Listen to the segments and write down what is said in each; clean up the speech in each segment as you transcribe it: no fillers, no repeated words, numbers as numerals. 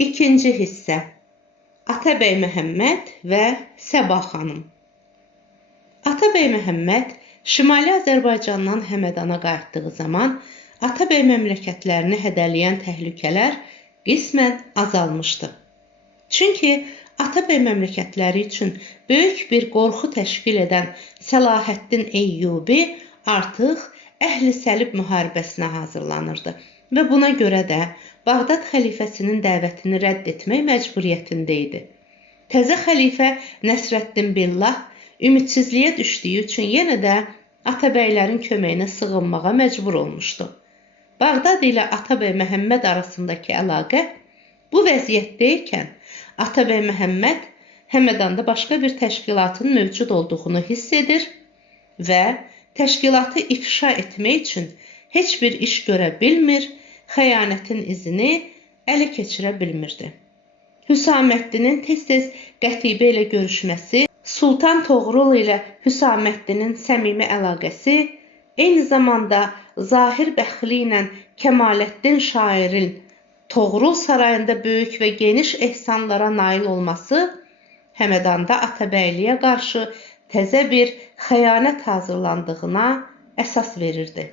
İkinci hissə. Atabəy Məhəmməd və Səbah xanım. Atabəy Məhəmməd Şimali Azərbaycandan Həmədana qayıtdığı zaman Atabəy məmləkətlərini hədələyən təhlükələr qismən azalmışdı. Çünki Atabəy məmləkətləri üçün böyük bir qorxu təşkil edən Səlahəddin Eyyubi artıq Əhli Səlib müharibəsinə hazırlanırdı və buna görə də Bağdad xəlifəsinin dəvətini rədd etmək məcburiyyətində idi. Təzə xəlifə Nəsrəddin Billah ümidsizliyə düşdüyü üçün yenə də Atabəylərin köməyinə sığınmağa məcbur olmuşdu. Bağdad ilə Atabəy Məhəmməd arasındakı əlaqə bu vəziyyətdəykən Atabəy Məhəmməd Həmədanda başqa bir təşkilatın mövcud olduğunu hiss edir və təşkilatı ifşa etmək üçün heç bir iş görə bilmir, xəyanətin izini ələ keçirə bilmirdi. Hüsaməddinin tez-tez Qətibə ilə görüşməsi, Sultan Toğrul ilə Hüsaməddinin səmimi əlaqəsi, eyni zamanda Zahir Bəxli ilə Kəmaləddin şairin Toğrul sarayında böyük və geniş ehsanlara nail olması Həmədanda Atabəyliyə qarşı təzə bir xəyanət hazırlandığına əsas verirdi.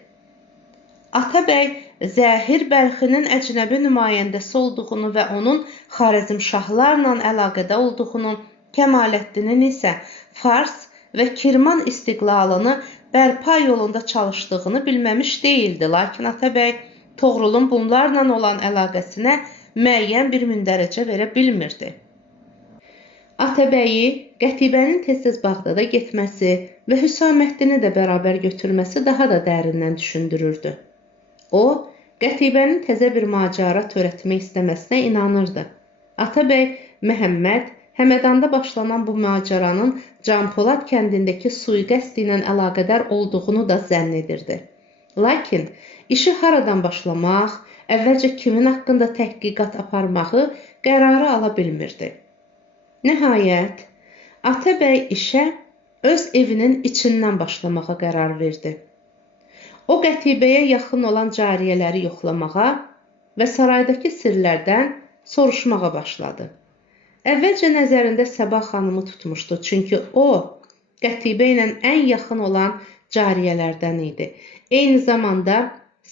Atabəy Zəhir Bəlxinin əcnəbi nümayəndəsi olduğunu və onun Xarəzmşahlarla əlaqədə olduğunu, Kəmaləddinin isə Fars və Kirman istiqlalını bərpa yolunda çalışdığını bilməmiş deyildi. Lakin Atabəy Toğrulun bunlarla olan əlaqəsinə müəyyən bir mündərəcə verə bilmirdi. Atabəyi Qətibənin tez-tez Bağdada getməsi və Hüsaməddini də bərabər götürməsi daha da dərindən düşündürürdü. O, Qətibənin təzə bir macəra törətmək istəməsinə inanırdı. Atabəy Məhəmməd Həmədanda başlanan bu macəranın Canpolad kəndindəki sui-qəsd ilə əlaqədar olduğunu da zənn edirdi. Lakin işi haradan başlamaq, əvvəlcə kimin haqqında təhqiqat aparmağı qərarı ala bilmirdi. Nəhayət, Atabəy işə öz evinin içindən başlamağa qərar verdi. O, Qətibəyə yaxın olan cariyələri yoxlamağa və saraydakı sirlərdən soruşmağa başladı. Əvvəlcə nəzərində Səbah xanımı tutmuşdu, çünki o, Qətibə ilə ən yaxın olan cariyələrdən idi. Eyni zamanda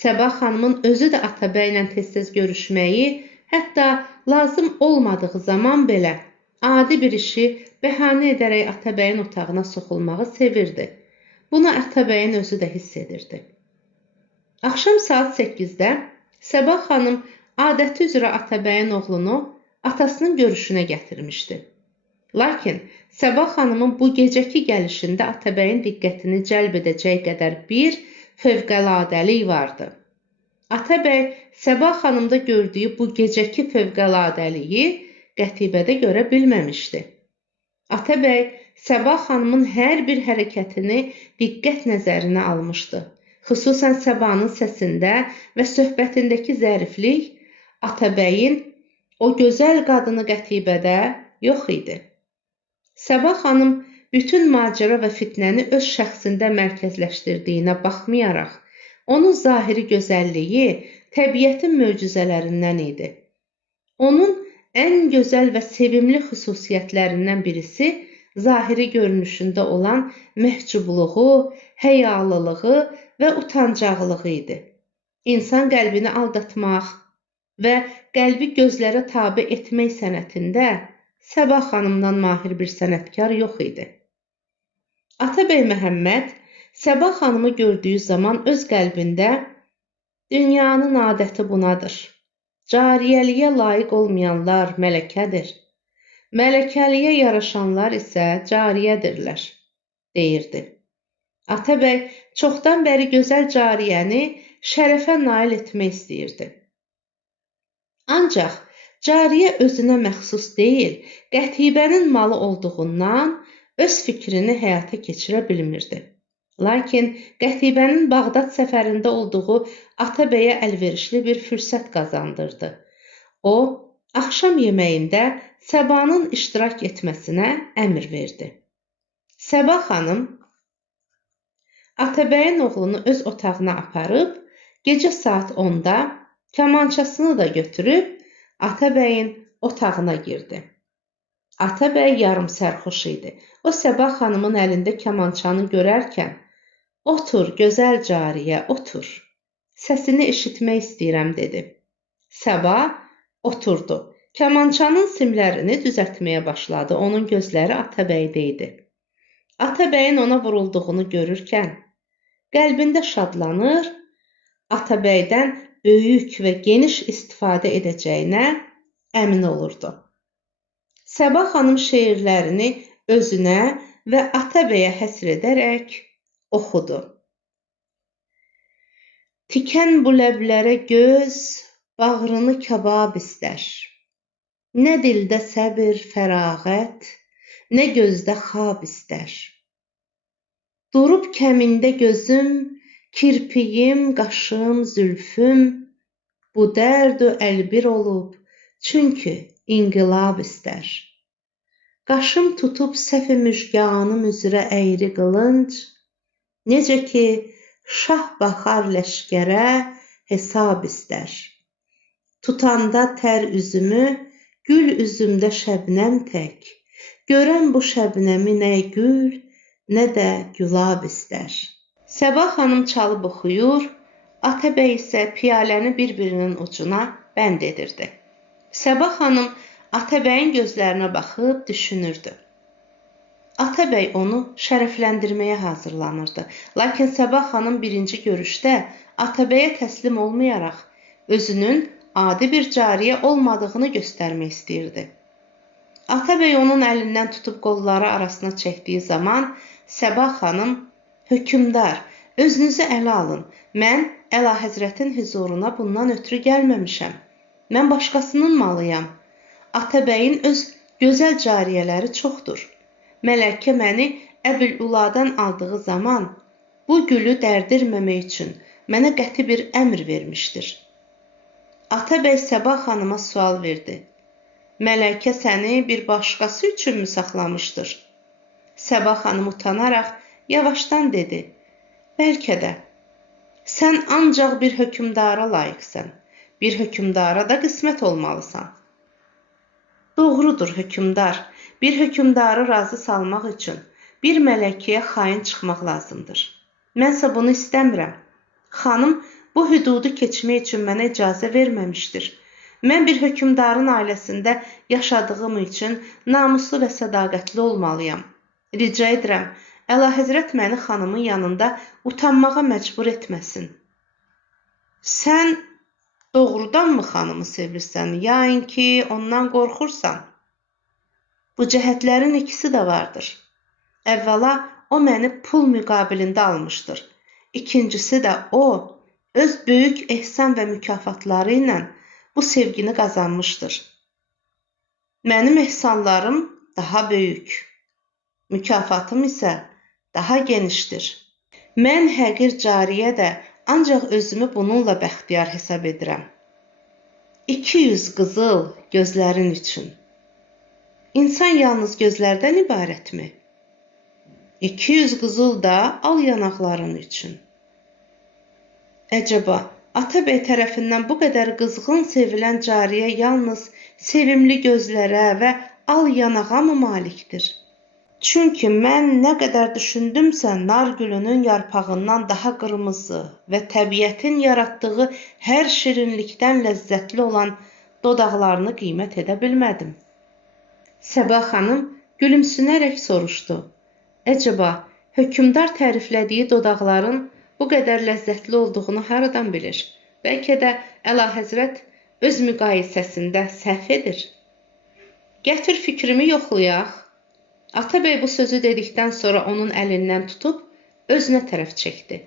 Səbah xanımın özü də Atabəy ilə tez-tez görüşməyi, hətta lazım olmadığı zaman belə adi bir işi bəhanə edərək Atabəyin otağına soxulmağı sevirdi. Bunu Atabəyin özü də hiss edirdi. Axşam saat 8-də Səbah xanım adəti üzrə Atabəyin oğlunu atasının görüşünə gətirmişdi. Lakin Səbah xanımın bu gecəki gəlişində Atabəyin diqqətini cəlb edəcək qədər bir fövqələdəlik vardı. Atabəy Səbah xanımda gördüyü bu gecəki fövqələdəliyi Qətibədə görə bilməmişdi. Atabəy Səbah xanımın hər bir hərəkətini diqqət nəzərinə almışdı. Xüsusən Səbahın səsində və söhbətindəki zəriflik Atabəyin o gözəl qadını Qətibədə yox idi. Səbah xanım bütün macəra və fitnəni öz şəxsində mərkəzləşdirdiyinə baxmayaraq, onun zahiri gözəlliyi təbiətin möcüzələrindən idi. Onun ən gözəl və sevimli xüsusiyyətlərindən birisi zahiri görünüşündə olan məhcubluğu, həyalılığı və utancaqlığı idi. İnsan qəlbini aldatmaq və qəlbi gözlərə tabe etmək sənətində Səbah xanımdan mahir bir sənətkar yox idi. Atabəy Məhəmməd Səbah xanımı gördüyü zaman öz qəlbində dünyanın adəti bunadır. Cariyəliyə layiq olmayanlar mələkədir. Mələkəliyə yaraşanlar isə cariyədirlər, deyirdi. Atabəy çoxdan bəri gözəl cariyəni şərəfə nail etmək istəyirdi. Ancaq cariyə özünə məxsus deyil, Qətibənin malı olduğundan öz fikrini həyata keçirə bilmirdi. Lakin Qətibənin Bağdad səfərində olduğu Atabəyə əlverişli bir fürsət qazandırdı. O, axşam yeməyində Səbanın iştirak etməsinə əmr verdi. Səbah xanım Atabəyin oğlunu öz otağına aparıb, gecə saat 10-da kamançasını da götürüb Atabəyin otağına girdi. Atabəy yarım sərxoş idi. O Səbah xanımın əlində kamançanı görərkən, "Otur, gözəl cariyə, otur. Səsini eşitmək istəyirəm," dedi. Səbah oturdu. Kamançanın simlərini düzəltməyə başladı. Onun gözləri Atabəydə idi. Atabəyin ona vurulduğunu görərkən, qəlbində şadlanır, Atabəydən böyük və geniş istifadə edəcəyinə əmin olurdu. Səbah xanım şeirlərini özünə və Atabəyə həsr edərək oxudu. Tikən bu ləblərə göz, bağrını kabab istər. Nə dildə səbir, fərağət, nə gözdə xab istər. Durub kəmində gözüm, kirpiyim, qaşım, zülfüm, bu dərd-ü əlbir olub, çünki inqilab istər. Qaşım tutub səf-i müjganım üzrə əyri qılınc, necə ki, şah baxar ləşkərə hesab istər. Tutanda tər üzümü, gül üzümdə şəbnəm tək, görən bu şəbnəmi nə gül, nə də gülab istər. Səbah xanım çalıb oxuyur, Atabəy isə piyaləni bir-birinin ucuna bənd edirdi. Səbah xanım Atabəyin gözlərinə baxıb düşünürdü. Atabəy onu şərəfləndirməyə hazırlanırdı. Lakin Səbah xanım birinci görüşdə Atabəyə təslim olmayaraq özünün adi bir cariyə olmadığını göstərmək istəyirdi. Atabəy onun əlindən tutub qolları arasına çəkdiyi zaman Səbah xanım, "Hökümdar, özünüzü ələ alın. Mən Əlahəzrətin hüzuruna bundan ötürü gəlməmişəm. Mən başqasının malıyam. Atabəyin öz gözəl cariyələri çoxdur. Mələkə məni Əbülüladan aldığı zaman bu gülü dərdirməmək üçün mənə qəti bir əmr vermişdir." Atabəy Səbah xanıma sual verdi. "Mələkə səni bir başqası üçünmü saxlamışdır?" Səbah xanım utanaraq yavaşdan dedi. "Bəlkə də. Sən ancaq bir hökümdara layiqsən. Bir hökümdara da qismət olmalısan." "Doğrudur, hökümdar. Bir hökümdarı razı salmaq üçün bir mələkəyə xain çıxmaq lazımdır. Mənsə bunu istəmirəm. Xanım bu hüdudu keçmək üçün mənə icazə verməmişdir. Mən bir hökümdarın ailəsində yaşadığım üçün namuslu və sədaqətli olmalıyam. Rica edirəm, Əlahəzrət məni xanımın yanında utanmağa məcbur etməsin." "Sən doğrudanmı xanımı sevirsən, yain ki, ondan qorxursan?" "Bu cəhətlərin ikisi də vardır. Əvvəla, o məni pul müqabilində almışdır. İkincisi də o, öz böyük ehsan və mükafatları ilə bu sevgini qazanmışdır. Mənim ehsanlarım daha böyük, mükafatım isə daha genişdir. Mən həqir cariyə də ancaq özümü bununla bəxtiyar hesab edirəm. 200 qızıl gözlərin üçün. İnsan yalnız gözlərdən ibarətmi? 200 qızıl da al yanaqların üçün." Əcəba, Atabəy tərəfindən bu qədər qızğın sevilən cariyə yalnız sevimli gözlərə və al yanağa mı malikdir? Çünki mən nə qədər düşündümsə, nar gülünün yarpağından daha qırmızı və təbiətin yaratdığı hər şirinlikdən ləzzətli olan dodaqlarını qiymət edə bilmədim. Səbah xanım gülümsünərək soruşdu. Əcəba, hökümdar təriflədiyi dodaqların bu qədər ləzzətli olduğunu haradan bilir? Bəlkə də Əlahəzrət öz müqayisəsində səhv edir. Gətir fikrimi yoxlayaq. Atabəy bu sözü dedikdən sonra onun əlindən tutub özünə tərəf çəkdi.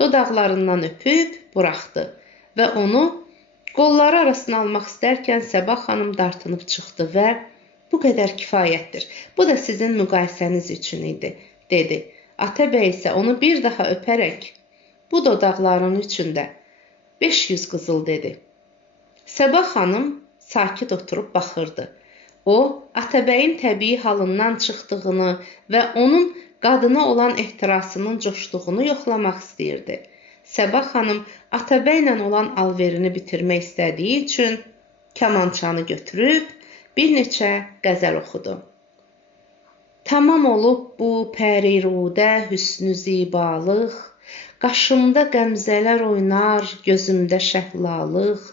Dodaqlarından öpüb buraxdı və onu qolları arasına almaq istərkən Səbah xanım dartınıb çıxdı və "Bu qədər kifayətdir. Bu da sizin müqayisəniz üçün idi," dedi. Atabəy isə onu bir daha öpərək "Bu dodaqların üçün də 500 qızıl," dedi. Səbah xanım sakit oturub baxırdı. O, Atabəyin təbii halından çıxdığını və onun qadına olan ehtirasının coşduğunu yoxlamaq istəyirdi. Səbah xanım Atabəylə olan alverini bitirmək istədiyi üçün kamançanı götürüb Bir neçə qəzəl oxudu. Tamam olub bu pərirudə hüsnü zibalıq, qaşımda qəmzələr oynar, gözümdə şəhlalıq,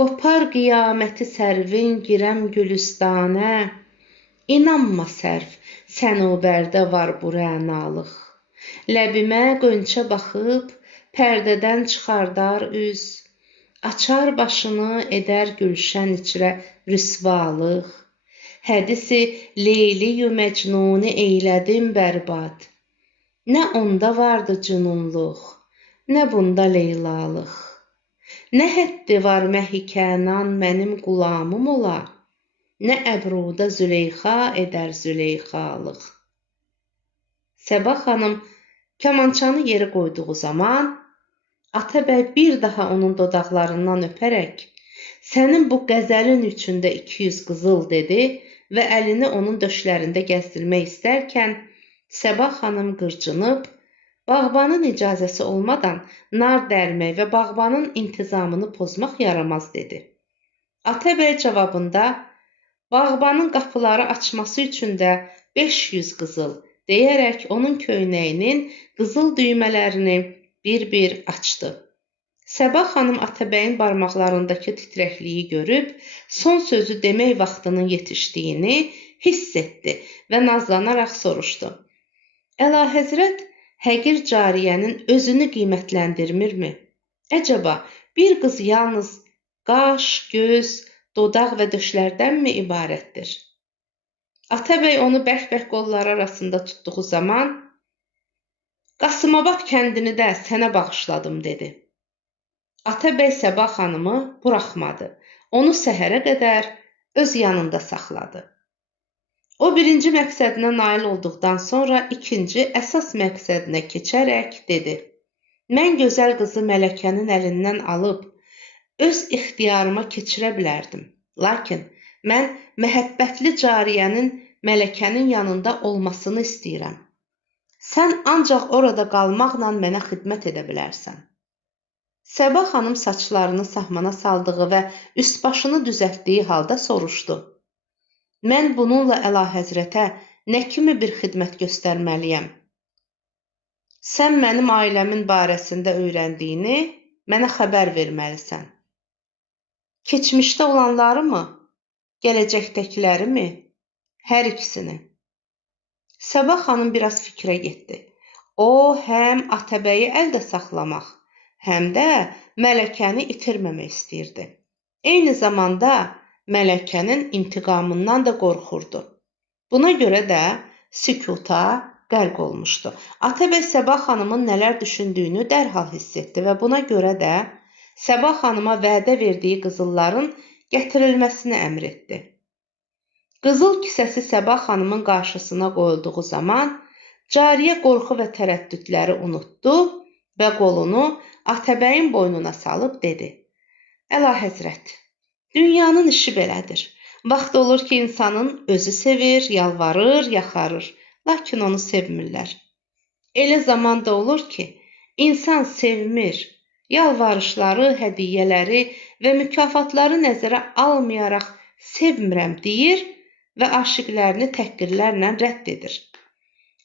qopar qiyaməti sərvin girəm gülüstanə, İnanma sərv, sənubərdə var bu rənalıq. Ləbimə qönçə baxıb, pərdədən çıxardar üz, açar başını edər gülşən içrə rüsvalıq. Hədisi Leyli-yu Məcnuni eylədim bərbad. Nə onda vardı cünunluq, nə bunda leylalıq. Nə həddi var məhikənan mənim qulamım ola, nə əbruda Züleyxa edər Züleyxalıq. Səbah xanım kamançanı yeri qoyduğu zaman Atabəy bir daha onun dodaqlarından öpərək sənin bu qəzəlin üçündə 200 qızıl dedi və əlini onun döşlərində gəzdirmək istərkən Səbah xanım qırcınıb, bağbanın icazəsi olmadan nar dərmək və bağbanın intizamını pozmaq yaramaz dedi. Atabəy cavabında bağbanın qapıları açması üçün də 500 qızıl deyərək onun köynəyinin qızıl düymələrini bir-bir açdı. Səbah xanım Atabəyin barmaqlarındakı titrəkliyi görüb, son sözü demək vaxtının yetişdiyini hiss etdi və nazlanaraq soruşdu. Əlahəzrət həqir cariyənin özünü qiymətləndirmirmi? Əcəba, bir qız yalnız qaş, göz, dodaq və döşlərdənmi ibarətdir? Atabəy onu bərk-bərk qolları arasında tutduğu zaman Qasımabad kəndini də sənə bağışladım, dedi. Atabəy Səbah xanımı buraxmadı. Onu səhərə qədər öz yanında saxladı. O birinci məqsədinə nail olduqdan sonra ikinci əsas məqsədinə keçərək dedi. Mən gözəl qızı Mələkənin əlindən alıb öz ixtiyarıma keçirə bilərdim. Lakin mən məhəbbətli cariyənin Mələkənin yanında olmasını istəyirəm. Sən ancaq orada qalmaqla mənə xidmət edə bilərsən. Səbah xanım saçlarını sahmana saldığı və üst-başını düzəltdiyi halda soruşdu. Mən bununla əlahəzrətə nə kimi bir xidmət göstərməliyəm? Sən mənim ailəmin barəsində öyrəndiyini mənə xəbər verməlisən. Keçmişdə olanları mı? Gələcəkdəkiləri mi? Hər ikisini. Səbah xanım biraz fikrə getdi. O, həm Atabəyi əldə saxlamaq, həm də Mələkəni itirməmək istəyirdi. Eyni zamanda Mələkənin intiqamından da qorxurdu. Buna görə də sükuta qərq olmuşdu. Atabəy Səbah xanımın nələr düşündüyünü dərhal hiss etdi və buna görə də Səbah xanıma vədə verdiyi qızılların gətirilməsini əmr etdi. Qızıl kisəsi Səbah xanımın qarşısına qoyulduğu zaman cariyə qorxu və tərəddüdləri unutdu və qolunu Atabəyin boynuna salıb dedi. Əlahəzrət, dünyanın işi belədir. Vaxt olur ki, insanın özü sevir, yalvarır, yaxarır, lakin onu sevmirlər. Elə zaman da olur ki, insan sevmir, yalvarışları, hədiyyələri və mükafatları nəzərə almayaraq sevmirəm deyir və aşiqlərini təhqirlərlə rədd edir.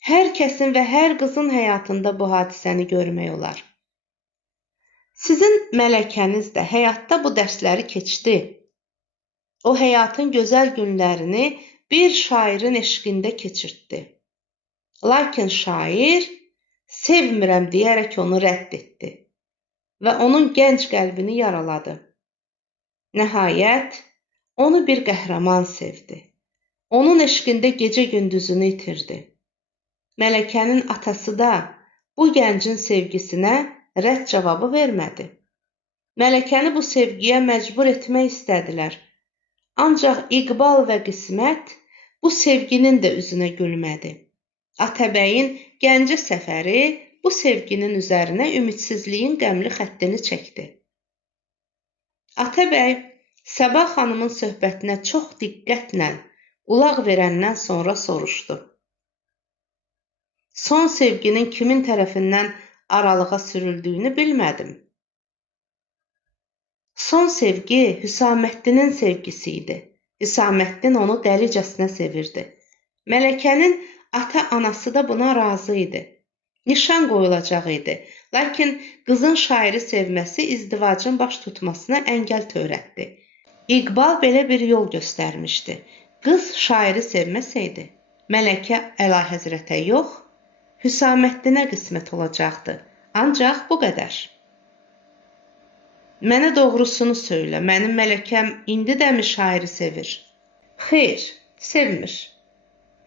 Hər kəsin və hər qızın həyatında bu hadisəni görmək olar. Sizin Mələkəniz də həyatda bu dərsləri keçdi. O, həyatın gözəl günlərini bir şairin eşqində keçirtdi. Lakin şair sevmirəm deyərək onu rədd etdi və onun gənc qəlbini yaraladı. Nəhayət, onu bir qəhrəman sevdi. Onun eşqində gecə-gündüzünü itirdi. Mələkənin atası da bu gəncin sevgisinə rədd cavabı vermədi. Mələkəni bu sevgiyə məcbur etmək istədilər. Ancaq İqbal və qismət bu sevginin də üzünə gülmədi. Atabəyin Gəncə səfəri bu sevginin üzərinə ümidsizliyin qəmli xəttini çəkdi. Atabəy Səbah xanımın söhbətinə çox diqqətlə qulaq verəndən sonra soruşdu. Son sevginin kimin tərəfindən aralığa sürüldüyünü bilmədim. Son sevgi Hüsaməddinin sevgisi idi. Hüsaməddin onu dəlicəsinə sevirdi. Mələkənin ata-anası da buna razı idi. Nişan qoyulacaq idi. Lakin qızın şairi sevməsi izdivacın baş tutmasına əngəl törətdi. İqbal belə bir yol göstərmişdi. Qız şairi sevməsəydi, Mələkə Əlahəzrətə yox, Hüsaməddinə qismət olacaqdı. Ancaq bu qədər. Mənə doğrusunu söylə, mənim mələkəm indi də mi şairi sevir? Xeyr, sevmir.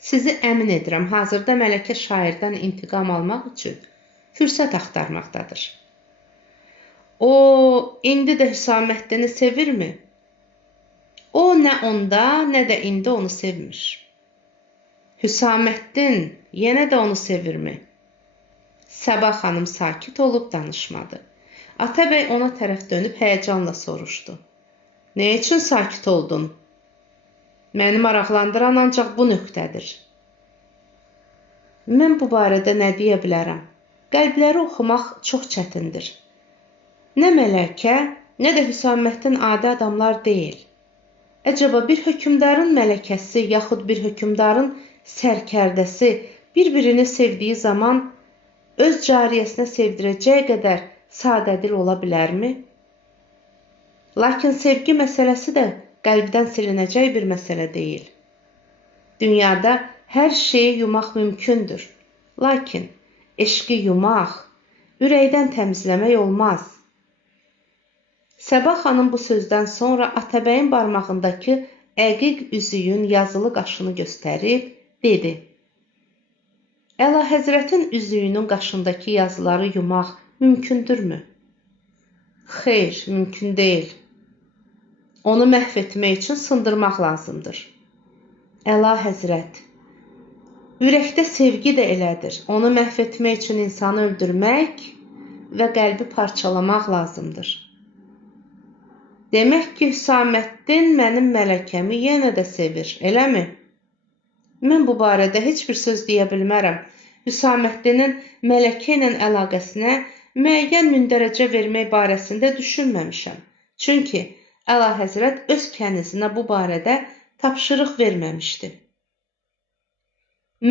Sizi əmin edirəm, hazırda mələkə şairdən intiqam almaq üçün fürsət axtarmaqdadır. O, indi də Hüsaməddini sevirmi? O, nə onda, nə də indi onu sevmir. Hüsaməddin yenə də onu sevirmi? Səbah xanım sakit olub danışmadı. Atabəy ona tərəf dönüb həyəcanla soruşdu. Nə üçün sakit oldun? Məni maraqlandıran ancaq bu nöqtədir. Mən bu barədə nə deyə bilərəm? Qəlbləri oxumaq çox çətindir. Nə mələkə, nə də Hüsaməddin adi adamlar deyil. Əcəba bir hökmdarın mələkəsi yaxud bir hökmdarın sərkərdəsi bir-birini sevdiyi zaman öz cariyəsinə sevdirəcək qədər sadədil ola bilərmi? Lakin sevgi məsələsi də qəlbdən silinəcək bir məsələ deyil. Dünyada hər şeyi yumaq mümkündür. Lakin eşqi yumaq, ürəkdən təmizləmək olmaz. Səbah xanım bu sözdən sonra Atabəyin barmağındakı əqiq üzüyün yazılı qaşını göstərib dedi. Əlahəzrətin üzüyünün qaşındakı yazıları yumaq mümkündürmü? Xeyr, mümkün deyil. Onu məhv etmək üçün sındırmaq lazımdır. Əlahəzrət, ürəkdə sevgi də elədir. Onu məhv etmək üçün insanı öldürmək və qəlbi parçalamaq lazımdır. Demək ki, Hüsaməddin mənim mələkəmi yenə də sevir, eləmi? Mən bu barədə heç bir söz deyə bilmərəm. Hüsaməddinin mələkə ilə əlaqəsinə müəyyən mündərəcə vermək barəsində düşünməmişəm. Çünki Əlahəzrət öz kənizinə bu barədə tapşırıq verməmişdi.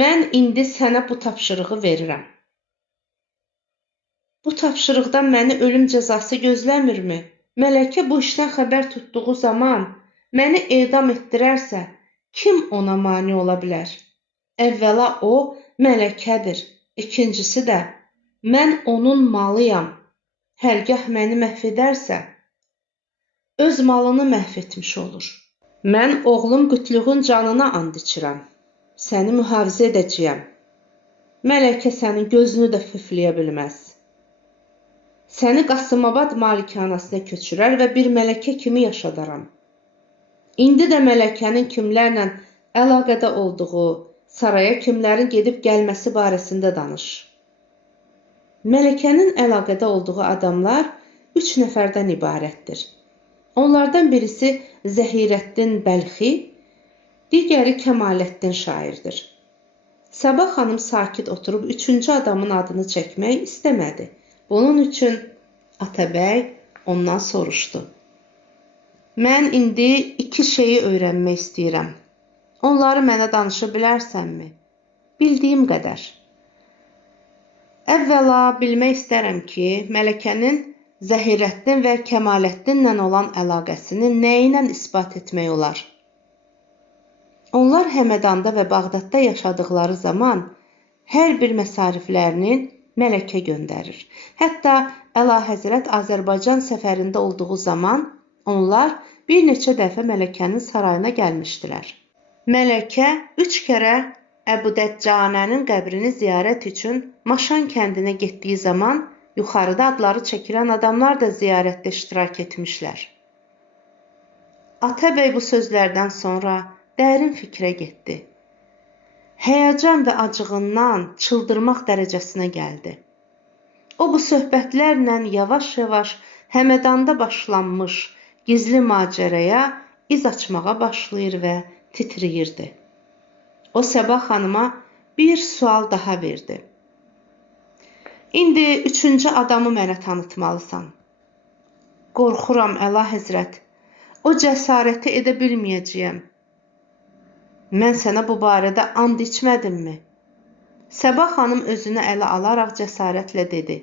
Mən indi sənə bu tapşırığı verirəm. Bu tapşırıqdan məni ölüm cəzası gözləmirmi? Mələkə bu işdən xəbər tutduğu zaman məni edam etdirərsə, kim ona mane ola bilər? Əvvəla o mələkədir. İkincisi də mən onun malıyam. Hərgah məni məhv edərsə, öz malını məhv etmiş olur. Mən oğlum Qütlüğün canına and içirəm. Səni mühafizə edəcəyəm. Mələkə sənin gözünü də füfləyə bilməz. Səni Qasımabad malikanəsinə köçürər və bir mələkə kimi yaşadaram. İndi də mələkənin kimlərlə əlaqədə olduğu, saraya kimlərin gedib gəlməsi barəsində danış. Mələkənin əlaqədə olduğu adamlar 3 nəfərdən ibarətdir. Onlardan birisi Zəhirəddin Bəlxi, digəri Kəmaləddin şairdir. Səbah xanım sakit oturub 3-cü adamın adını çəkmək istəmədi. Bunun üçün Atabəy ondan soruşdu. Mən indi 2 şeyi öyrənmək istəyirəm. Onları mənə danışa bilərsənmi? Bildiyim qədər. Əvvəla bilmək istərəm ki, mələkənin Zəhirəddin və Kəmaləddinlə olan əlaqəsini nə ilə isbat etmək olar? Onlar Həmədanda və Bağdadda yaşadıqları zaman hər bir məsariflərini mələkə göndərir. Hətta Əlahəzrət Azərbaycan səfərində olduğu zaman onlar bir neçə dəfə mələkənin sarayına gəlmişdilər. Mələkə 3 kərə Əbudəccanənin qəbrini ziyarət üçün Maşan kəndinə getdiyi zaman yuxarıda adları çəkilən adamlar da ziyarətdə iştirak etmişlər. Atabəy bu sözlərdən sonra dərin fikrə getdi. Həyəcan və acığından çıldırmaq dərəcəsinə gəldi. O bu söhbətlərlə yavaş-yavaş Həmədanda başlanmış gizli macəraya iz açmağa başlayır və titrəyirdi. O Səbah xanıma bir sual daha verdi. İndi 3-cü adamı mənə tanıtmalısan. Qorxuram, Əlahəzrət. O cəsarəti edə bilməyəcəyəm. Mən sənə bu barədə and içmədimmi? Səbah xanım özünü ələ alaraq cəsarətlə dedi.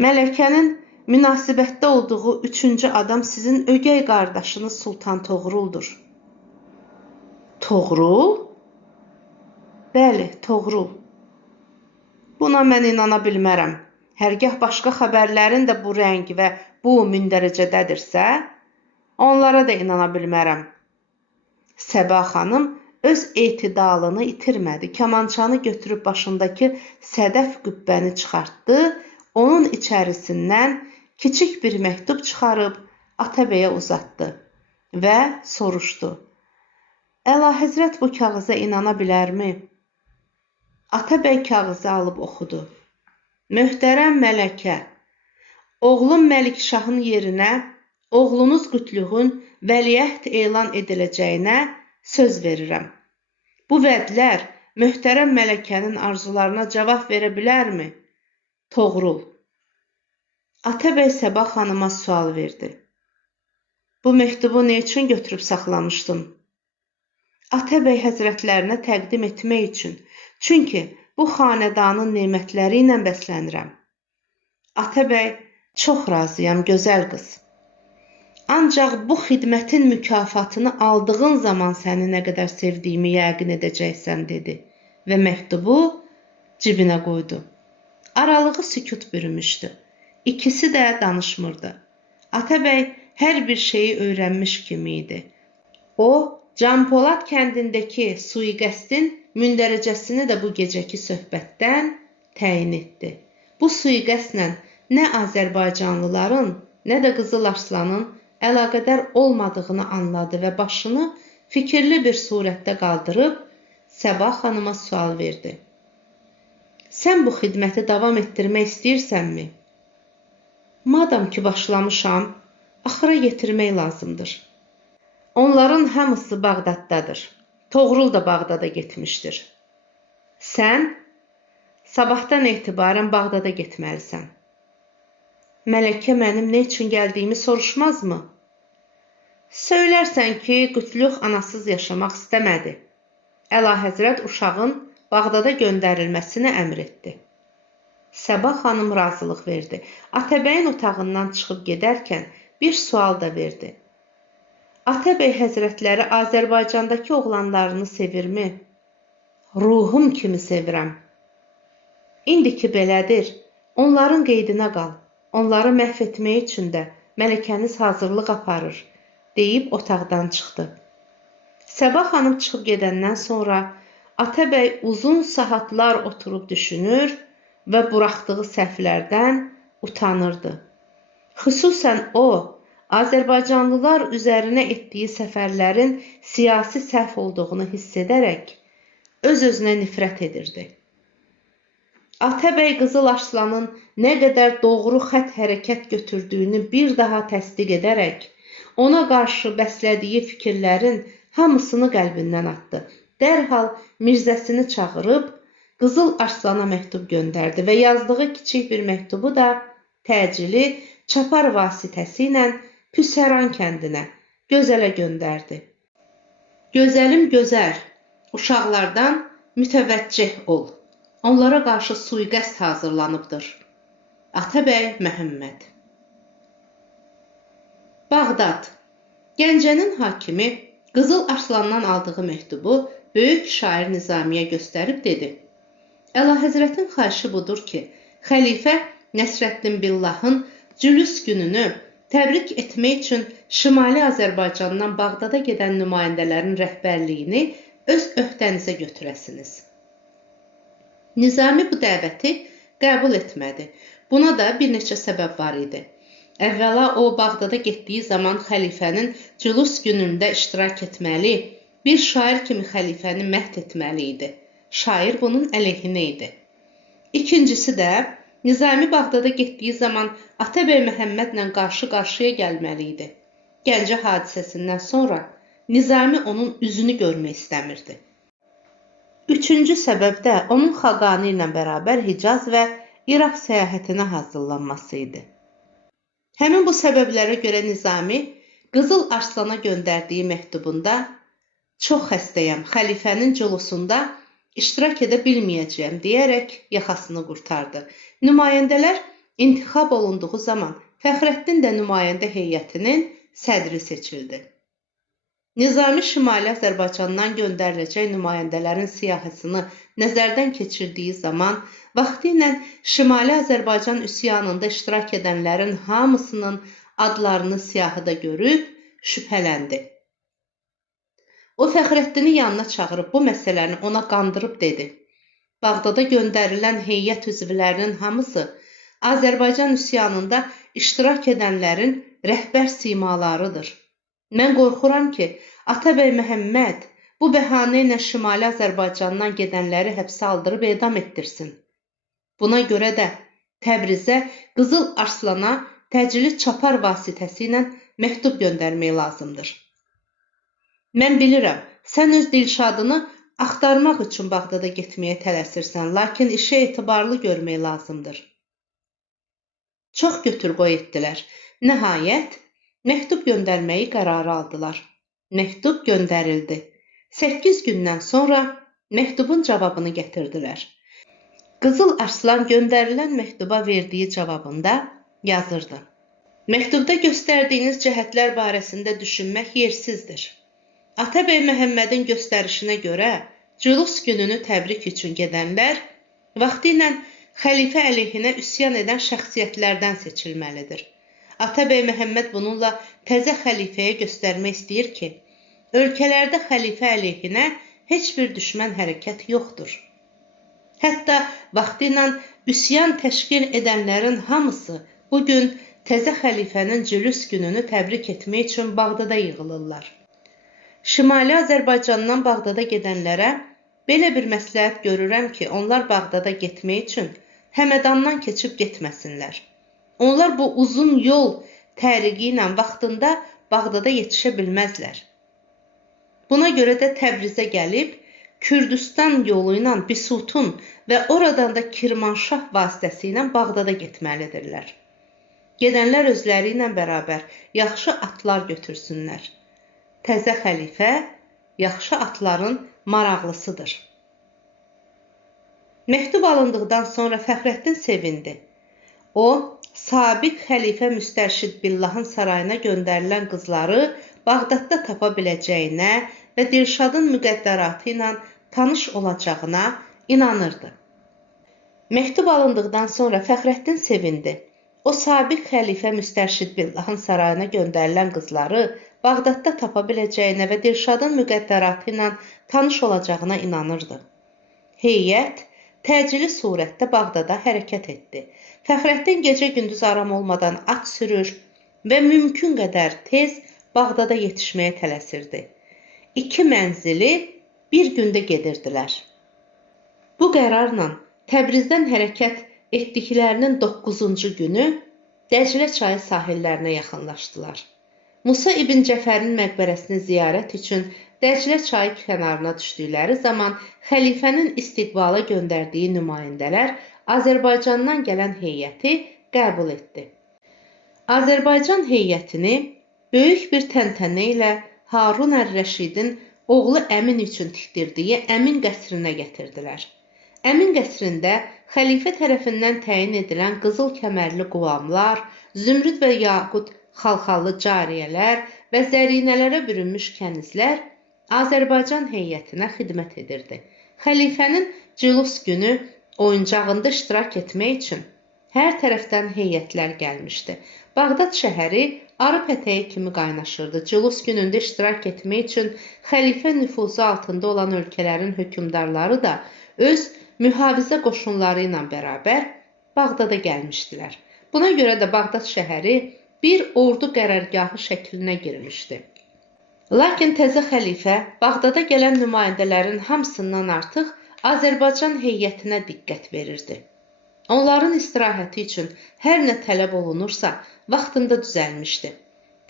Mələkənin münasibətdə olduğu üçüncü adam sizin ögey qardaşınız Sultan Toğruldur. Toğrul? Bəli, Toğrul. Buna mən inana bilmərəm. Hərgah başqa xəbərlərin də bu rəng və bu mündərəcədədirsə, onlara da inana bilmərəm. Səbah xanım öz etidalını itirmədi. Kamançanı götürüb başındakı sədəf qübbəni çıxartdı. Onun içərisindən kiçik bir məktub çıxarıb Atabəyə uzatdı və soruşdu. Əlahəzrət bu kağıza inana bilərmi? Atabəy kağızı alıb oxudu. Möhtərəm mələkə, oğlum Məlikşahın yerinə oğlunuz Qütlüğün vəliəhd elan ediləcəyinə söz verirəm. Bu vədlər möhtərəm mələkənin arzularına cavab verə bilərmi? Toğrul. Atabəy Səbah xanıma sual verdi. Bu məktubu nə üçün götürüb saxlamışdın? Atabəy həzrətlərinə təqdim etmək üçün. Çünki bu xanədanın nemətləri ilə bəslənirəm. Atabəy, çox razıyam, gözəl qız. Ancaq bu xidmətin mükafatını aldığın zaman səni nə qədər sevdiyimi yəqin edəcəksən, dedi və məktubu cibinə qoydu. Aralığı sükut bürümüşdü. İkisi də danışmırdı. Atabəy hər bir şeyi öyrənmiş kimi idi. O, Canpolad kəndindəki sui-qəsdin mündərəcəsini də bu gecəki söhbətdən təyin etdi. Bu sui-qəsdlə nə Azərbaycanlıların, nə də Qızıl Arslanın əlaqədar olmadığını anladı və başını fikirli bir surətdə qaldırıb Səbah xanıma sual verdi. Sən bu xidməti davam etdirmək istəyirsənmi? Madam ki başlamışam, axıra yetirmək lazımdır. Onların hamısı Bağdaddadır. Toğrul da Bağdada getmişdir. Sən sabahdan etibarən Bağdada getməlisən. Mələkə mənim nə üçün gəldiyimi soruşmazmı? Söylərsən ki, Qütlüğ anasız yaşamaq istəmədi. Əlahəzrət uşağın Bağdada göndərilməsini əmr etdi. Səbah xanım razılıq verdi. Atabəyin otağından çıxıb gedərkən bir sual da verdi. Atabəy həzrətləri Azərbaycandakı oğlanlarını sevirmi? Ruhum kimi sevirəm. İndiki belədir, onların qeydinə qal. Onları məhv etmək üçün də mələkəniz hazırlıq aparır, deyib otaqdan çıxdı. Səbah xanım çıxıb gedəndən sonra Atabəy uzun saatlar oturub düşünür və buraxdığı səhvlərdən utanırdı. Xüsusən o, Azərbaycanlılar üzərinə etdiyi səfərlərin siyasi səhv olduğunu hiss edərək öz-özünə nifrət edirdi. Atabəy Qızıl Arslanın nə qədər doğru xətt hərəkət götürdüyünü bir daha təsdiq edərək, ona qarşı bəslədiyi fikirlərin hamısını qəlbindən atdı. Dərhal Mirzəsini çağırıb Qızıl Arslana məktub göndərdi və yazdığı kiçik bir məktubu da təcili çapar vasitəsilə Püsəran kəndinə, Gözələ göndərdi. Gözəlim gözəl, uşaqlardan mütəvəccih ol. Onlara qarşı sui-qəsd hazırlanıbdır. Atabəy Məhəmməd. Bağdad. Gəncənin hakimi Qızıl Arslandan aldığı məktubu böyük şair Nizamiyə göstərib dedi. Əlahəzrətin xahişi budur ki, xəlifə Nəsrəddin Billahın cülüs gününü təbrik etmək üçün Şimali Azərbaycandan Bağdada gedən nümayəndələrin rəhbərliyini öz öhdənizə götürəsiniz. Nizami bu dəvəti qəbul etmədi. Buna da bir neçə səbəb var idi. Əvvəla o, Bağdada getdiyi zaman xəlifənin cülus günündə iştirak etməli, bir şair kimi xəlifəni məhv etməli idi. Şair bunun əleyhinə idi. İkincisi də, Nizami Bağdada getdiyi zaman Atabəy Məhəmmədlə qarşı-qarşıya gəlməli idi. Gəncə hadisəsindən sonra Nizami onun üzünü görmək istəmirdi. Üçüncü səbəb də onun Xaqani ilə bərabər Hicaz və İraq səyahətinə hazırlanması idi. Həmin bu səbəblərə görə Nizami Qızıl Arslana göndərdiyi məktubunda Çox xəstəyəm, xəlifənin cülusunda iştirak edə bilməyəcəyəm deyərək yaxasını qurtardı. Nümayəndələr intixab olunduğu zaman Fəxrəddin də nümayəndə heyətinin sədri seçildi. Nizami Şimali Azərbaycandan göndəriləcək nümayəndələrin siyahısını nəzərdən keçirdiyi zaman vaxtilə Şimali Azərbaycan üsyanında iştirak edənlərin hamısının adlarını siyahıda görüb şübhələndi. O Fəxrəddini yanına çağırıb bu məsələni ona qandırıb dedi. Bağdada göndərilən heyət üzvlərinin hamısı Azərbaycan üsyanında iştirak edənlərin rəhbər simalarıdır. Mən qorxuram ki, Atabəy Məhəmməd bu bəhanə ilə Şimali Azərbaycandan gedənləri həbsə aldırıb edam etdirsin. Buna görə də Təbrizə Qızıl Arslana təcili çapar vasitəsilə məktub göndərmək lazımdır. Mən bilirəm, sən öz Dilşadını axtarmaq üçün Bağdada getməyə tələsirsən, lakin işə etibarlı görmək lazımdır. Çox götür-qoy etdilər. Nəhayət, məktub göndərməyi qərarı aldılar. Məktub göndərildi. 8 gündən sonra məktubun cavabını gətirdilər. Qızıl Arslan göndərilən məktuba verdiyi cavabında yazırdı. Məktubda göstərdiyiniz cəhətlər barəsində düşünmək yersizdir. Atabəy Məhəmmədin göstərişinə görə cülus gününü təbrik üçün gedənlər vaxtilə xəlifə əleyhinə üsyan edən şəxsiyyətlərdən seçilməlidir. Atabəy Məhəmməd bununla təzə xəlifəyə göstərmək istəyir ki, ölkələrdə xəlifə əleyhinə heç bir düşmən hərəkət yoxdur. Hətta vaxtilə üsyan təşkil edənlərin hamısı bugün təzə xəlifənin cülus gününü təbrik etmək üçün Bağdada yığılırlar. Şimali Azərbaycandan Bağdada gedənlərə belə bir məsləhət görürəm ki, onlar Bağdada getmək üçün Həmədandan keçib getməsinlər. Onlar bu uzun yol təriqi ilə vaxtında Bağdada yetişə bilməzlər. Buna görə də Təbrizə gəlib, Kürdistan yolu ilə Bisutun və oradan da Kirmanşah vasitəsilə Bağdada getməlidirlər. Gedənlər özləri ilə bərabər yaxşı atlar götürsünlər. Təzə xəlifə yaxşı atların maraqlısıdır. Məktub alındıqdan sonra Fəxrəddin sevindi. O, sabiq xəlifə Müstərşid Billahın sarayına göndərilən qızları Bağdadda tapa biləcəyinə və Dilşadın müqəddəratı ilə tanış olacağına inanırdı. Məktub alındıqdan sonra Fəxrəddin sevindi. O, sabiq xəlifə Müstərşid Billahın sarayına göndərilən qızları Bağdadda tapa biləcəyinə və Dilşadın müqəddəratı ilə tanış olacağına inanırdı. Heyət təcili surətdə Bağdada hərəkət etdi. Fəxrəddin gecə-gündüz aram olmadan at sürür və mümkün qədər tez Bağdada yetişməyə tələsirdi. 2 mənzili bir gündə gedirdilər. Bu qərarla Təbrizdən hərəkət etdiklərinin 9-cu günü Dəclə çayı sahillərinə yaxınlaşdılar. Musa İbn Cəfərin məqbərəsini ziyarət üçün Dəclə çayı kənarına düşdükləri zaman xəlifənin istiqbala göndərdiyi nümayəndələr Azərbaycandan gələn heyəti qəbul etdi. Azərbaycan heyətini böyük bir təntənə ilə Harun Ər-Rəşidin oğlu Əmin üçün tikdirdiyi Əmin qəsrinə gətirdilər. Əmin qəsrində xəlifə tərəfindən təyin edilən qızıl kəmərli quvamlar, zümrüd və yaqut xalxallı cariyələr və zərinələrə bürünmüş kənizlər Azərbaycan heyətinə xidmət edirdi. Xəlifənin cülus günü oyuncağında iştirak etmək üçün hər tərəfdən heyətlər gəlmişdi. Bağdad şəhəri arı pətəyi kimi qaynaşırdı. Cülus günündə iştirak etmək üçün xəlifə nüfuzu altında olan ölkələrin hökmdarları da öz mühafizə qoşunları ilə bərabər Bağdada gəlmişdilər. Buna görə də Bağdad şəhəri bir ordu qərargahı şəklinə girmişdi. Lakin təzə xəlifə Bağdada gələn nümayəndələrin hamısından artıq Azərbaycan heyətinə diqqət verirdi. Onların istirahəti üçün hər nə tələb olunursa, vaxtında düzəlmişdi.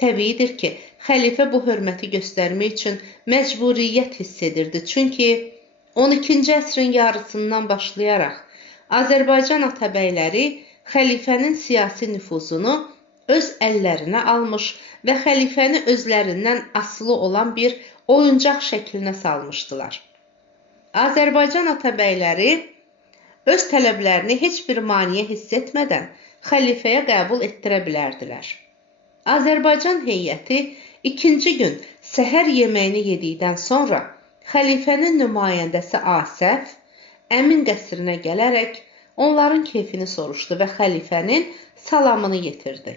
Təbiidir ki, xəlifə bu hörməti göstərmək üçün məcburiyyət hiss edirdi. Çünki 12-ci əsrin yarısından başlayaraq Azərbaycan atabəyləri xəlifənin siyasi nüfuzunu öz əllərinə almış və xəlifəni özlərindən asılı olan bir oyuncaq şəklinə salmışdılar. Azərbaycan atabəyləri öz tələblərini heç bir maneə hiss etmədən xəlifəyə qəbul etdirə bilərdilər. Azərbaycan heyəti ikinci gün səhər yeməyini yedikdən sonra xəlifənin nümayəndəsi Asəf Əmin qəsrinə gələrək onların keyfini soruşdu və xəlifənin salamını yetirdi.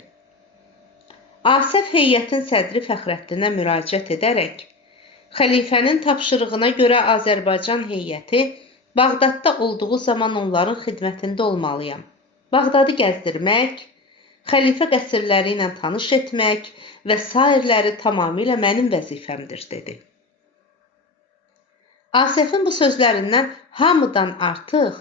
Asəf heyətin sədri Fəxrəddinə müraciət edərək, xəlifənin tapşırığına görə Azərbaycan heyəti Bağdadda olduğu zaman onların xidmətində olmalıyam. Bağdadı gəzdirmək, xəlifə qəsrləri ilə tanış etmək və sairləri tamamilə mənim vəzifəmdir, dedi. Asəfin bu sözlərindən hamıdan artıq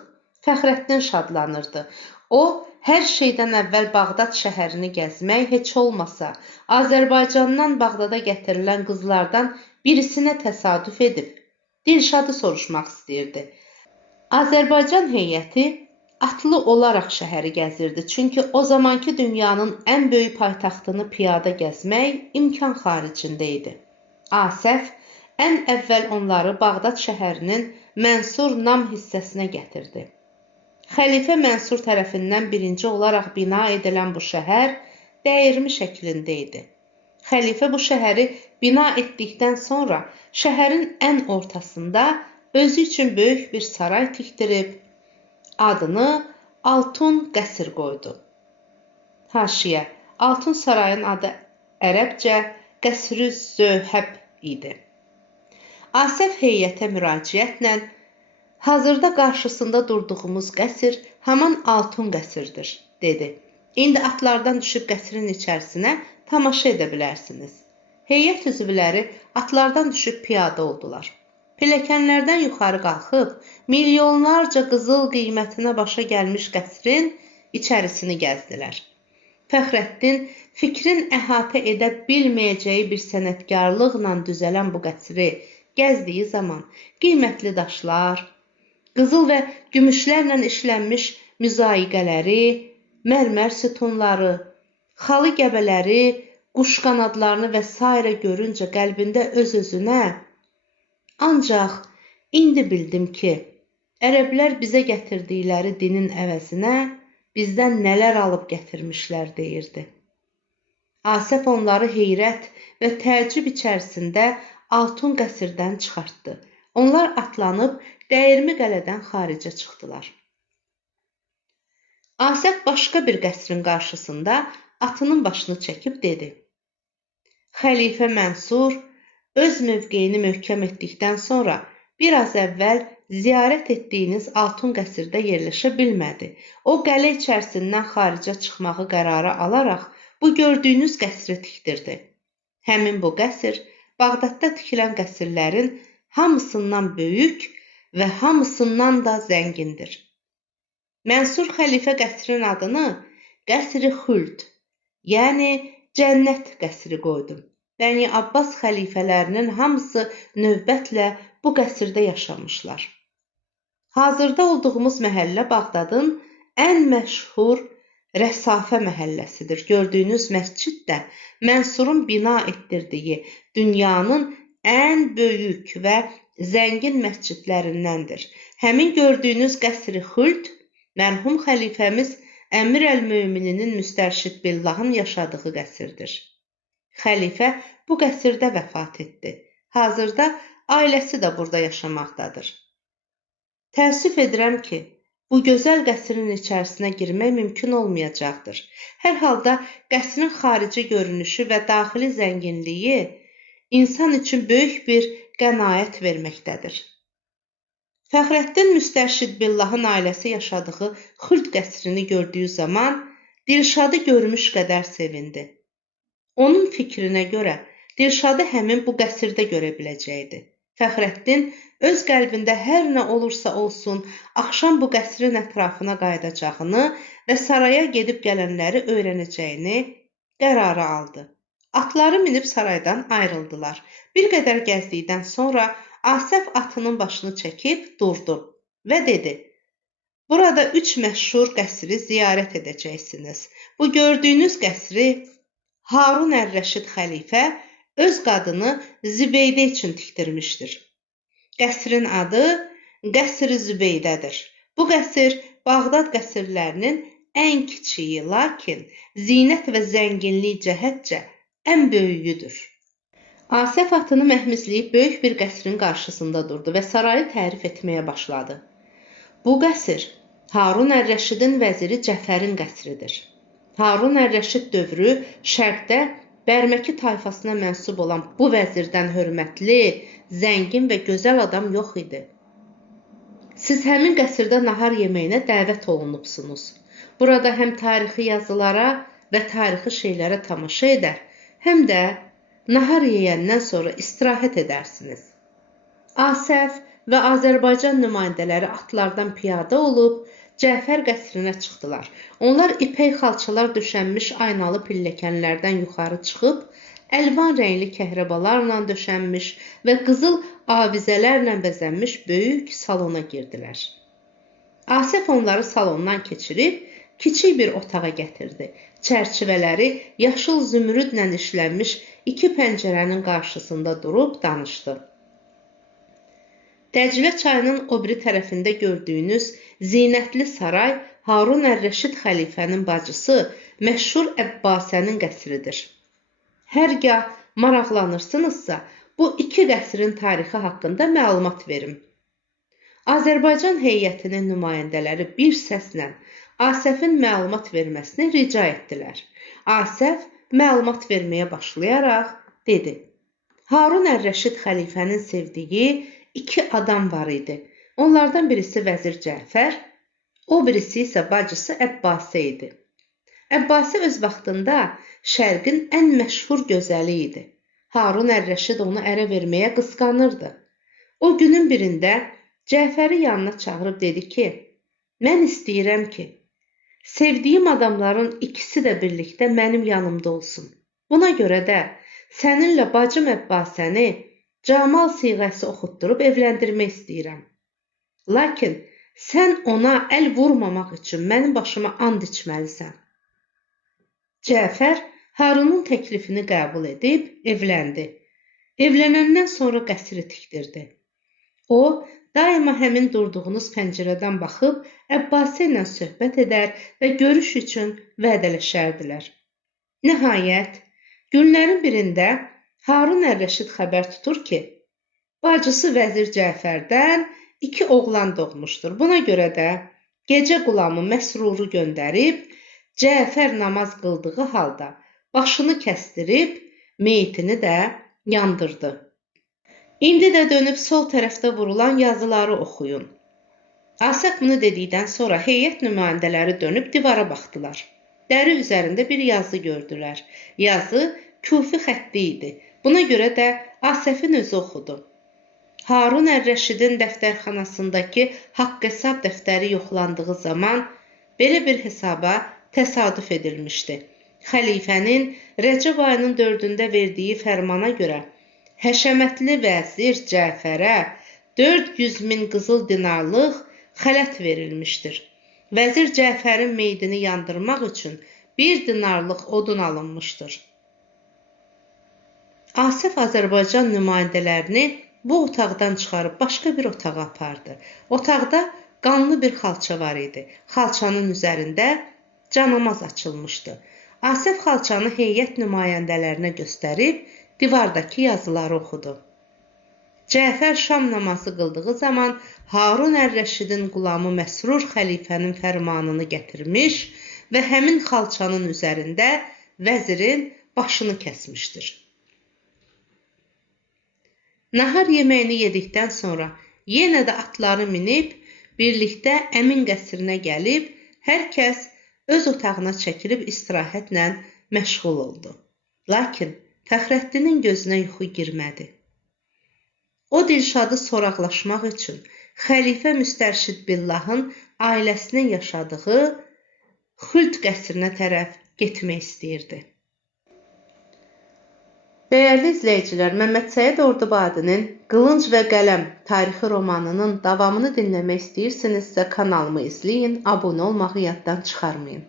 Fəxrəddin şadlanırdı. O, hər şeydən əvvəl Bağdad şəhərini gəzmək, heç olmasa Azərbaycandan Bağdada gətirilən qızlardan birisinə təsadüf edib, Dilşadı soruşmaq istəyirdi. Azərbaycan heyəti atlı olaraq şəhəri gəzirdi, çünki o zamanki dünyanın ən böyük paytaxtını piyada gəzmək imkan xaricində idi. Asəf ən əvvəl onları Bağdad şəhərinin Mənsur Nam hissəsinə gətirdi. Xəlifə Mənsur tərəfindən birinci olaraq bina edilən bu şəhər dəyirmi şəklində idi. Xəlifə bu şəhəri bina etdikdən sonra şəhərin ən ortasında özü üçün böyük bir saray tikdirib, adını Altun qəsr qoydu. Haşiyə, Altun sarayın adı ərəbcə Qəsr-ü Zöhəb idi. Asəf heyətə müraciətlə, hazırda qarşısında durduğumuz qəsr haman Altun qəsrdir, dedi. İndi atlardan düşüb qəsrin içərisinə tamaşa edə bilərsiniz. Heyət üzvləri atlardan düşüb piyada oldular. Pilləkənlərdən yuxarı qalxıb, milyonlarca qızıl qiymətinə başa gəlmiş qəsrin içərisini gəzdilər. Fəxrəddin fikrin əhatə edə bilməyəcəyi bir sənətkarlıqla düzələn bu qəsri gəzdiyi zaman qiymətli daşlar, qızıl və gümüşlərlə işlənmiş müzayiqələri, mərmər sütunları, xalı qəbələri, quş qanadlarını və s. görüncə qəlbində öz-özünə ancaq indi bildim ki, ərəblər bizə gətirdikləri dinin əvəzinə bizdən nələr alıb gətirmişlər, deyirdi. Asəf onları heyrət və təəccüb içərisində Altun qəsrdən çıxartdı. Onlar atlanıb dəyirmi qələdən xaricə çıxdılar. Asəf başqa bir qəsrin qarşısında atının başını çəkib dedi. Xəlifə Mənsur öz mövqeyini möhkəm etdikdən sonra bir az əvvəl ziyarət etdiyiniz Altun qəsrdə yerləşə bilmədi. O, qələ içərisindən xaricə çıxmağı qərara alaraq bu gördüyünüz qəsri tikdirdi. Həmin bu qəsr Bağdadda tikilən qəsrlərin hamısından böyük və hamısından da zəngindir. Mənsur xəlifə qəsrin adını Qəsr-i Xuld, yəni Cənnət qəsri qoydu. Bəni Abbas xəlifələrinin hamısı növbətlə bu qəsrdə yaşamışlar. Hazırda olduğumuz məhəllə Bağdadın ən məşhur Rəsafə məhəlləsidir. Gördüyünüz məscid də Mənsurun bina etdirdiyi dünyanın ən böyük və zəngin məscidlərindəndir. Həmin gördüyünüz Qəsr-i Xuld mərhum xəlifəmiz Əmir əl-Mömininin Müstərşid Billahın yaşadığı qəsrdir. Xəlifə bu qəsrdə vəfat etdi. Hazırda ailəsi də burada yaşamaqdadır. Təəssüf edirəm ki, bu gözəl qəsrin içərisinə girmək mümkün olmayacaqdır. Hər halda qəsrin xarici görünüşü və daxili zənginliyi insan üçün böyük bir qənaət verməkdədir. Fəxrəddin Müstərşid Billahın ailəsi yaşadığı Xuld qəsrini gördüyü zaman Dilşadı görmüş qədər sevindi. Onun fikrinə görə Dilşadı həmin bu qəsrdə görə biləcəkdi. Fəxrəddin öz qəlbində hər nə olursa olsun, axşam bu qəsrin ətrafına qayıdacağını və saraya gedib gələnləri öyrənəcəyini qərara aldı. Atları minib saraydan ayrıldılar. Bir qədər gəzdikdən sonra Asəf atının başını çəkib durdu və dedi: Burada 3 məşhur qəsri ziyarət edəcəksiniz. Bu gördüyünüz qəsri Harun ər-Rəşid xəlifə öz qadını Zübeydə üçün tikdirmişdir. Qəsrin adı Qəsr-i Zübeydədir. Bu qəsr Bağdad qəsrlərinin ən kiçiyi, lakin zinət və zənginlik cəhətcə ən böyüyüdür. Asəf atını məhmizləyib böyük bir qəsrin qarşısında durdu və sarayı tərif etməyə başladı. Bu qəsr Harun ər-Rəşidin vəziri Cəfərin qəsridir. Harun ər-Rəşid dövrü şərqdə Bərməki tayfasına mənsub olan bu vəzirdən hörmətli, zəngin və gözəl adam yox idi. Siz həmin qəsrdə nahar yeməyinə dəvət olunubsunuz. Burada həm tarixi yazılara və tarixi şeylərə tamaşa edər, həm də nahar yeyəndən sonra istirahət edərsiniz. Asəf və Azərbaycan nümayəndələri atlardan piyada olub Cəfər qəsrinə çıxdılar. Onlar ipək xalçalar döşənmiş aynalı pilləkənlərdən yuxarı çıxıb, əlvan rəngli kəhrabalarla döşənmiş və qızıl avizələrlə bəzənmiş böyük salona girdilər. Asəf onları salondan keçirib, kiçik bir otağa gətirdi. Çərçivələri yaşıl zümrüdlə işlənmiş 2 pəncərənin qarşısında durub danışdı. Dəclə çayının o biri tərəfində gördüyünüz zinətli saray Harun ər-Rəşid xəlifənin bacısı məşhur Əbbasənin qəsridir. Hərgah maraqlanırsınızsa, bu 2 qəsrin tarixi haqqında məlumat verim. Azərbaycan heyətinin nümayəndələri bir səslə Asəfin məlumat verməsini rica etdilər. Asəf məlumat verməyə başlayaraq dedi: Harun ər-Rəşid xəlifənin sevdiyi 2 adam var idi. Onlardan birisi vəzir Cəfər, o birisi isə bacısı Əbbasə idi. Əbbasə öz vaxtında şərqin ən məşhur gözəli idi. Harun ər-Rəşid onu ərə verməyə qısqanırdı. O günün birində Cəfəri yanına çağırıb dedi ki, mən istəyirəm ki, sevdiyim adamların ikisi də birlikdə mənim yanımda olsun. Buna görə də səninlə bacım Əbbasəni camal siğəsi oxutdurub evləndirmək istəyirəm. Lakin sən ona əl vurmamaq üçün mənim başıma and içməlisən. Cəfər Harunun təklifini qəbul edib evləndi. Evlənəndən sonra qəsri tikdirdi. O, daima həmin durduğunuz pəncərədən baxıb Əbbasə ilə söhbət edər və görüş üçün vədələşərdilər. Nəhayət, günlərin birində Harun ər-Rəşid xəbər tutur ki, bacısı vəzir Cəfərdən 2 oğlan doğmuşdur. Buna görə də gecə qulamı Məsruru göndərib, Cəfər namaz qıldığı halda başını kəsdirib, meyitini də yandırdı. İndi də dönüb sol tərəfdə vurulan yazıları oxuyun. Asəf bunu dedikdən sonra heyət nümayəndələri dönüb divara baxdılar. Dəri üzərində bir yazı gördülər. Yazı Kufi xətti idi. Buna görə də Asəfin özü oxudu. Harun ər-Rəşidin dəftərxanasındakı haqq-hesab dəftəri yoxlandığı zaman belə bir hesaba təsadüf edilmişdi. Xəlifənin Rəcəb ayının 4-də verdiyi fərmana görə həşəmətli vəzir Cəfərə 400.000 qızıl dinarlıq xələt verilmişdir. Vəzir Cəfərin meyidini yandırmaq üçün 1 dinarlıq odun alınmışdır. Asəf Azərbaycan nümayəndələrini bu otaqdan çıxarıb başqa bir otağa apardı. Otaqda qanlı bir xalça var idi. Xalçanın üzərində canamaz açılmışdı. Asəf xalçanı heyət nümayəndələrinə göstərib divardakı yazıları oxudu. Cəfər şam namazı qıldığı zaman Harun ər-Rəşidin qulamı Məsrur xəlifənin fərmanını gətirmiş və həmin xalçanın üzərində vəzirin başını kəsmişdir. Nahar yeməyini yedikdən sonra yenə də atları minib, birlikdə əmin qəsrinə gəlib, hər kəs öz otağına çəkilib istirahətlə məşğul oldu. Lakin Fəxrəddinin gözünə yuxu girmədi. O Dilşadı soraqlaşmaq üçün xəlifə Müstərşid Billahın ailəsinin yaşadığı Xült qəsrinə tərəf getmək istəyirdi. Dəyərli izləyicilər, Məmməd Səid Ordubadinin Qılınc və Qələm tarixi romanının davamını dinləmək istəyirsinizsə kanalımı izləyin, abunə olmağı yaddan çıxarmayın.